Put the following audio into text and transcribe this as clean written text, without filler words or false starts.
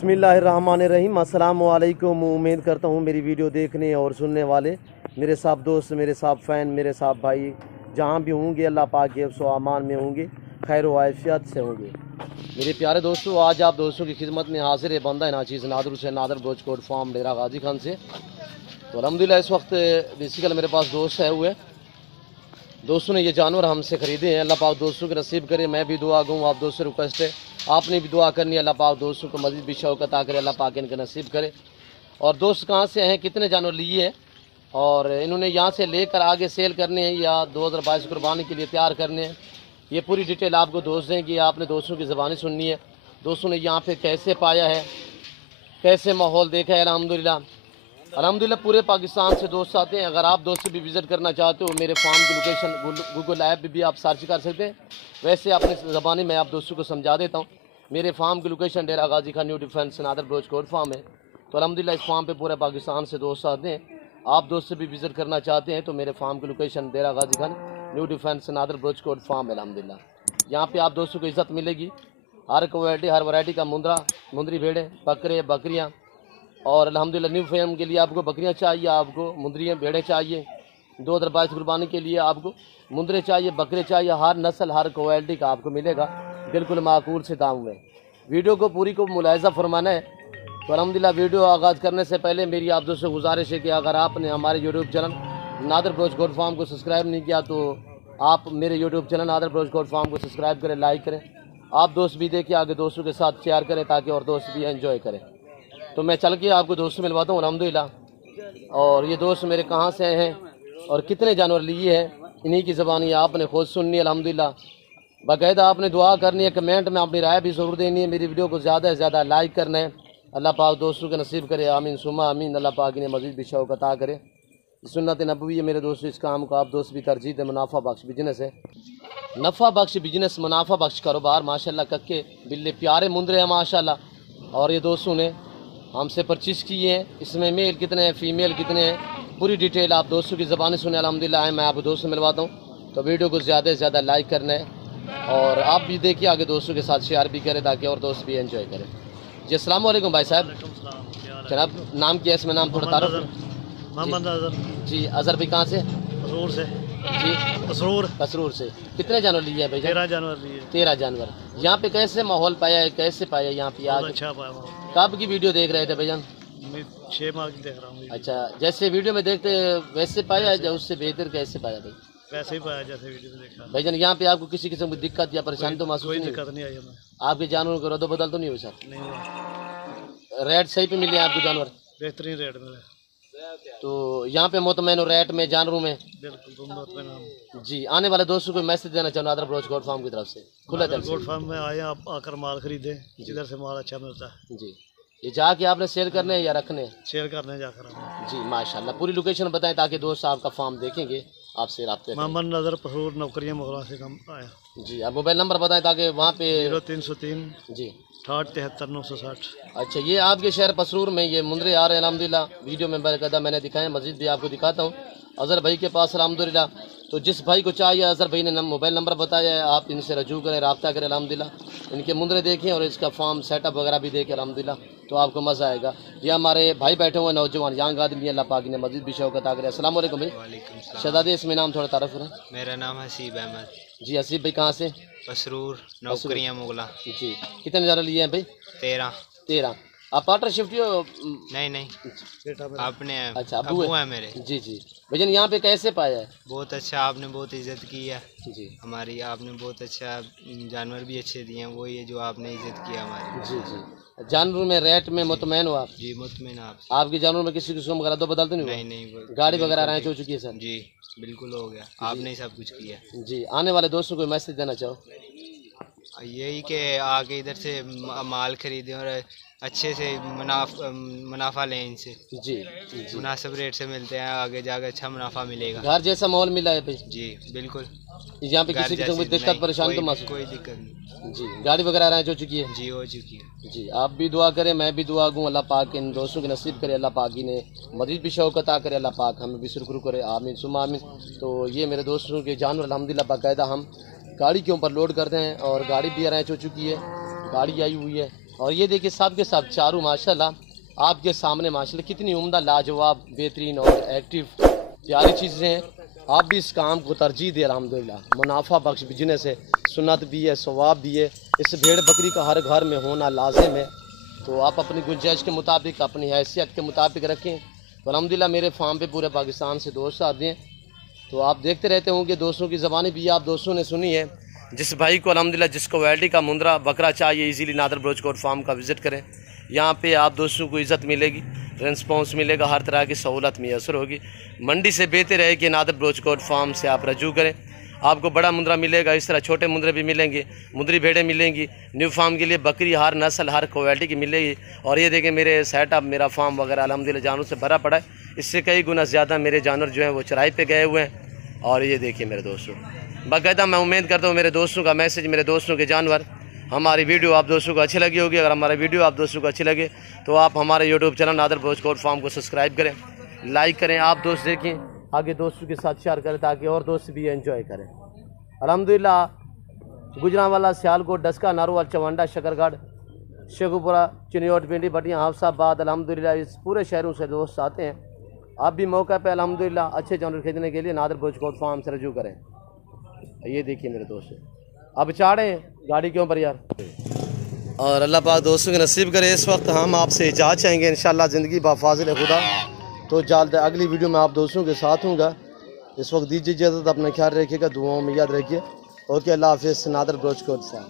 बिस्मिल्लाहिर्रहमानिर्रहीम। अस्सलाम वालेकुम। उम्मीद करता हूँ मेरी वीडियो देखने और सुनने वाले मेरे साथ दोस्त, मेरे साथ फ़ैन, मेरे साथ भाई जहाँ भी होंगे अल्लाह पाक के हिफ्ज़ व अमान में होंगे, खैर व आफियत से होंगे। मेरे प्यारे दोस्तों, आज आप दोस्तों की खिदमत में हाजिर है बंदा नाचीज़ नादर हुसैन नादर ब्रोचकोट फार्म डेरा गाजी खान से। तो अल्हम्दुलिल्लाह इस वक्त बेसिकल मेरे पास दोस्त है हुए दोस्तों ने ये जानवर हमसे ख़रीदे हैं। अल्लाह पाक दोस्तों के नसीब करे। मैं भी दुआ दूँ, आप दोस्तों से रिक्वेस्ट है आपने भी दुआ करनी है। अल्लाह पाक दोस्तों को मज़ीद भी शौक़ अता करे, अल्लाह पाक इनके नसीब करे। और दोस्त कहाँ से हैं, कितने जानवर लिए हैं और इन्होंने यहाँ से लेकर आगे सेल करने हैं या 2022 कुर्बानी के लिए तैयार करने हैं, ये पूरी डिटेल आपको दोस्त देंगे। आपने दोस्तों की ज़बानी सुननी है, दोस्तों ने यहाँ पे कैसे पाया है, कैसे माहौल देखा है। अल्हम्दुलिल्लाह पूरे पाकिस्तान से दोस्त आते हैं। अगर आप दोस्त भी विज़िट करना चाहते हो, मेरे फार्म की लोकेशन गूगल ऐप भी आप सर्च कर सकते हैं। वैसे अपनी ज़बानी में आप दोस्तों को समझा देता हूँ। मेरे फार्म की location Dera Ghazi Khan new defence नादर ब्रोचकोट फार्म है। तो अल्हम्दुलिल्लाह इस फार्म पे पूरे पाकिस्तान से दोस्त आते हैं। आप दोस्त भी विज़िट करना चाहते हैं तो मेरे फार्म की location Dera Ghazi Khan new defence नादर ब्रोचकोट फार्म है। अल्हम्दुलिल्लाह यहाँ पे आप दोस्तों को इज़्ज़त मिलेगी। हर क्वालिटी हर वैरायटी का मुंदरी भेड़े, बकरे, बकरियाँ और अल्हम्दुलिल्लाह न्यू फेम के लिए आपको बकरियां चाहिए, आपको मुंदरियाँ भेड़ें चाहिए, 2022 कुर्बानी के लिए आपको मुंदरे चाहिए, बकरे चाहिए, हर नस्ल हर क्वालिटी का आपको मिलेगा बिल्कुल माकूल से दाम में। वीडियो को पूरी को मुलाहिज़ा फरमाना है। तो अल्हम्दुलिल्लाह वीडियो आगाज़ करने से पहले मेरी आप दोस्तों से गुजारिश है कि अगर आपने हमारे यूट्यूब चैनल नादर ब्रोचकोट फार्म को सब्सक्राइब नहीं किया तो आप मेरे यूट्यूब चैनल नादर ब्रोचकोट फार्म को सब्सक्राइब करें, लाइक करें। आप दोस्त भी देखिए, आगे दोस्तों के साथ शेयर करें ताकि और दोस्त भी एंजॉय करें। तो मैं चल के आपको दोस्तों मिलवाता हूँ अल्हम्दुलिल्लाह। और ये दोस्त मेरे कहाँ से हैं और कितने जानवर लिए हैं, इन्हीं की ज़बानी आपने खुद सुननी है। अल्हम्दुलिल्लाह बाकायदा आपने दुआ करनी है, कमेंट में अपनी राय भी ज़रूर देनी है, मेरी वीडियो को ज़्यादा से ज़्यादा लाइक करना है। अल्लाह पाक दोस्तों के नसीब करे, आमीन सुमा आमीन। अल्लाह पाक इन्हें मज़ीद भी शौक़ अता करे। सुन्नत नबवी है मेरे दोस्तों, इस काम को आप दोस्त भी तरजीह दें। मुनाफा बख्श बिजनेस है, नफ़ा बख्श बिजनेस, मुनाफा बख्श कारोबार। माशाल्लाह कक्के बिल्ले प्यारे मुंदरे हैं माशाल्लाह। और ये दोस्तों ने हमसे परचेज़ किए हैं। इसमें मेल कितने हैं, फ़ीमेल कितने हैं, पूरी डिटेल आप दोस्तों की ज़बानी सुने। अल्हम्दुलिल्लाह मैं आपको दोस्तों मिलवाता हूँ। तो वीडियो को ज़्यादा से ज़्यादा लाइक करना है और आप भी देखिए, आगे दोस्तों के साथ शेयर भी करें ताकि और दोस्त भी एंजॉय करें। जी अस्सलाम वालेकुम भाई साहब। जनाब नाम क्या है, इसमें नाम थोड़ा तारुफ। मोहम्मद अजहर जी अजहर भाई कहाँ से? कसूर से। जी कसरूर से। कितने जानवर लिए हैं भाई? 13 जानवर लिए। 13 जानवर। यहाँ पे कैसे माहौल पाया है, कैसे पाया यहाँ पे? आज अच्छा पाया। कब की वीडियो देख रहे थे भाईजान? मैं 6 माह की देख रहा हूँ। अच्छा, जैसे वीडियो में देखते वैसे पाया है या उससे बेहतर कैसे पाया भाई? वैसे ही पाया जैसे वीडियो में देखा। भाईजान यहाँ पे आपको किसी किस्म की दिक्कत या परेशानी तो महसूस कोई नहीं? दिक्कत नहीं आई हमें। आपके जानवरों को रद्द बदल तो नहीं हुई सर? नहीं हुआ। रेट सही पे मिले आपको जानवर? बेहतरीन रेट मिले। तो यहाँ पे मुतमैन रेट में जानवरों में बिल्कुल तुम नाम। जी। आने वाले दोस्तों को मैसेज देना चाहूँ नादर ब्रोचकोट फार्म की तरफ से, खुला दिल से। ब्रोचकोट फार्म में आए आप आकर माल खरीदे, जिधर से माल अच्छा मिलता है। जी। ये जाके आपने सेल करने हैं या रखने हैं? शेयर करने जाकर हम। जी माशाल्लाह। पूरी लोकेशन बताएं ताकि दोस्त आपका फार्म देखेंगे, आपसे रब्ते करें। मोहम्मद नजर पसूर नौकरियाँ मुगला से कम आया। जी आप मोबाइल नंबर बताएं ताकि वहाँ पे 0303 जी 68 73 960। अच्छा, ये आपके शहर पसरूर में ये मुंदरे आ रहे हैं अल्हम्दुलिल्लाह। वीडियो में बाकायदा मैंने दिखाए, मस्जिद भी आपको दिखाता हूँ अजहर भाई के पास अल्हम्दुलिल्लाह। तो जिस भाई को चाहिए, अजहर भाई ने मोबाइल नंबर बताया है, आप इनसे रजू करें, रब्ता करें अल्हम्दुलिल्लाह। इनके मुंदरे देखें और इसका फार्म सेटअप वगैरह भी देखें अल्हम्दुलिल्लाह, तो आपको मज़ा आएगा। ये हमारे भाई बैठे हुए नौजवान यंग आदमी, अल्लाह पाक ने मस्जिद भी शौक़ अता करे। अस्सलाम वालेकुम भाई। शहजादी इसमें नाम थोड़ा तारुफ करें। मेरा नाम हसीब अहमद। जी हसीब भाई कहाँ से? पसरूर नौकरियाँ मुगला। जी कितने ज़रा लिए हैं भाई? 13। आप पार्टनर शिफ्ट हो? नहीं आपने। अच्छा अबू है मेरे। जी भैया यहाँ पे कैसे पाया है? बहुत अच्छा, आपने बहुत इज्जत की है जी हमारी। आपने बहुत अच्छा जानवर भी अच्छे दिए हैं, वही है जो आपने इज्जत की हमारी। जी जानवर में रेट में मुतमैन हो आप? जी मुतमैन आप। आपके जानवर में किसी किस्म का बदल तो नहीं हुआ? नहीं गाड़ी वगैरह अरेंज हो चुकी है सर? जी बिल्कुल हो गया, आपने ही सब कुछ किया। जी आने वाले दोस्तों को मैसेज देना चाहो? यही कि आगे इधर से माल खरीदें और अच्छे से मुनाफा लें इनसे। जी मुनासिब रेट से मिलते हैं, आगे जाकर अच्छा मुनाफा मिलेगा। घर जैसा माहौल मिला है भाई? जी बिल्कुल। यहाँ पे किसी किस्म की दिक्कत परेशानी तो महसूस? कोई दिक्कत नहीं। जी गाड़ी वगैरह अरेंज हो चुकी है? जी हो चुकी है। जी आप भी दुआ करें, मैं भी दुआ दूँ, अल्लाह पाक इन दोस्तों के नसीब करे, अल्लाह पाक ने मज़ीद भी शौक़ अता करे, अल्लाह पाक हमें भी शुक्र करे, आमीन सुमा आमीन। तो ये मेरे दोस्तों के जानवर अल्हम्दुलिल्लाह बाकायदा हम गाड़ी के ऊपर लोड करते हैं और गाड़ी भी अरेंज हो चुकी है, गाड़ी आई हुई है और ये देखिए सब के सब चारों माशाल्लाह आपके सामने माशाल्लाह कितनी उम्दा लाजवाब बेहतरीन और एक्टिव प्यारी चीज़ें हैं। आप भी इस काम को तरजीह दें अल्हम्दुलिल्लाह। मुनाफा बख्श बिजनेस है, सुन्नत भी है, सवाब भी है। इस भेड़ बकरी का हर घर में होना लाजिम है। तो आप अपनी गुंजाइश के मुताबिक, अपनी हैसियत के मुताबिक रखें। तो अल्हम्दुलिल्लाह मेरे फार्म पे पूरे पाकिस्तान से दोस्त आते हैं, तो आप देखते रहते होंगे। दोस्तों की ज़बानी भी आप दोस्तों ने सुनी है। जिस भाई को अल्हम्दुलिल्लाह जिसको क्वालिटी का मुंद्रा बकरा चाहिए, easily Nadir Baloch goat farm का विज़िट करें। यहाँ पे आप दोस्तों को इज़्ज़त मिलेगी, रिस्पॉन्स मिलेगा, हर तरह की सहूलत मैसर होगी। मंडी से बेहतर है कि नादर बलोच कोट फार्म से आप रजू करें। आपको बड़ा मुंद्रा मिलेगा, इस तरह छोटे मुंद्रे भी मिलेंगे, मुंद्री भेड़ें मिलेंगी। न्यू फार्म के लिए बकरी हर नस्ल हर क्वालिटी की मिलेगी। और ये देखें मेरे सेटअप, मेरा फार्म वगैरह अल्हम्दुलिल्लाह जानवरों से भरा पड़ा है। इससे कई गुना ज़्यादा मेरे जानवर जो हैं वो चराई पे गए हुए हैं। और ये देखिए मेरे दोस्तों, बाकायदा मैं उम्मीद करता हूँ मेरे दोस्तों का मैसेज, मेरे दोस्तों के जानवर, हमारी वीडियो आप दोस्तों को अच्छी लगी होगी। अगर हमारा वीडियो आप दोस्तों को अच्छी लगे तो आप हमारे YouTube channel Nadir Baloch goat farm को सब्सक्राइब करें, लाइक करें। आप दोस्त देखें, आगे दोस्तों के साथ शेयर करें ताकि और दोस्त भी एंजॉय करें। अल्हम्दुलिल्लाह गुजरांवाला, सियालकोट, डस्का, नारोवाल, चवंडा, शकरगढ़, शेखुपुरा, चिनियोट, पिंडी, भटिया, हाफसाबाद, अल्हम्दुलिल्लाह इस पूरे शहरों से दोस्त आते हैं। आप भी मौका पे अल्हम्दुलिल्लाह अच्छे जानवर खरीदने के लिए नादर बलोच कोट फार्म से रजू करें। ये देखिए मेरे दोस्त, अब चाड़ें गाड़ी के ऊपर यार। और अल्लाह पाक दोस्तों के नसीब करे। इस वक्त हम आपसे इजाज़त चाहेंगे इंशाअल्लाह ज़िंदगी बाफाज़िल खुदा। तो जल्द अगली वीडियो में आप दोस्तों के साथ हूँगा। इस वक्त दीजिए इजाज़त, अपना ख्याल रखिएगा, दुआओं में याद रखिए। ओके, अल्लाह हाफ़िज़। Nadir Baloch goat farm.